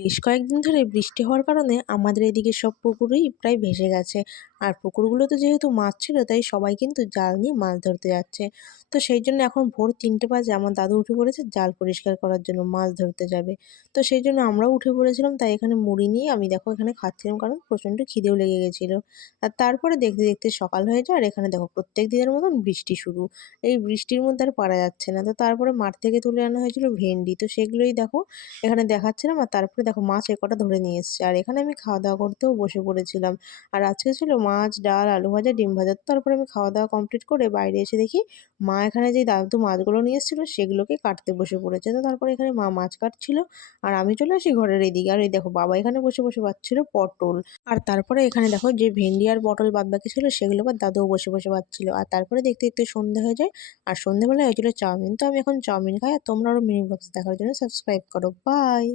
বেশ কয়েকদিন ধরে বৃষ্টি হওয়ার কারণে আমাদের এদিকে সব পুকুরই প্রায় ভেসে গেছে। আর পুকুরগুলোতে যেহেতু মাছ ছিল তাই সবাই কিন্তু জাল নিয়ে মাছ ধরতে যাচ্ছে। তো সেই জন্য এখন ভোর ৩টে বাজে আমার দাদু উঠে পড়েছে জাল পরিষ্কার করার জন্য, মাছ ধরতে যাবে। তো সেই জন্য আমরাও উঠে পড়েছিলাম, তাই এখানে মুড়ি নিয়ে আমি দেখো এখানে খাচ্ছিলাম, কারণ প্রচণ্ড খিদেও লেগে গেছিলো। আর তারপরে দেখতে দেখতে সকাল হয়ে যায় আর এখানে দেখো প্রত্যেক দিনের মতন বৃষ্টি শুরু। এই বৃষ্টির মধ্যে আর পারা যাচ্ছে না। তো তারপরে মাঠ থেকে তুলে আনা হয়েছিল ভেন্ডি, তো সেগুলোই দেখো এখানে দেখাচ্ছিলাম। আর তারপরে দেখো মাছ এ কটা ধরে নিয়ে এসছে। আর এখানে আমি খাওয়া-দাওয়া করতেও বসে পড়েছিলাম। আর আজকে ছিল মাছ, ডাল, আলু ভাজা, ডিম ভাজা। তো তারপরে আমি খাওয়া-দাওয়া কমপ্লিট করে বাইরে এসে দেখি মা এখানে যে দাদু মাছগুলো নিয়ে এসেছিল সেগুলোকে কাটতে বসে পড়েছে। তো তারপরে এখানে মা মাছ কাটছিল আর আমি চলে আসি ঘরের এদিকে। আর এই দেখো বাবা এখানে বসে বসে পাচ্ছিল পটল। আর তারপরে এখানে দেখো যে ভেন্ডি আর পটল বাদবাকি ছিল সেগুলো আবার দাদুও বসে বসে পাচ্ছিল। আর তারপরে দেখতে দেখতে সন্ধ্যা হয়ে যায়। আর সন্ধ্যেবেলায় হয়েছিল চাউমিন। তো আমি এখন চাউমিন খাই। আর তোমরা আরও মিনি ব্লগস দেখার জন্য সাবস্ক্রাইব করো। বাই।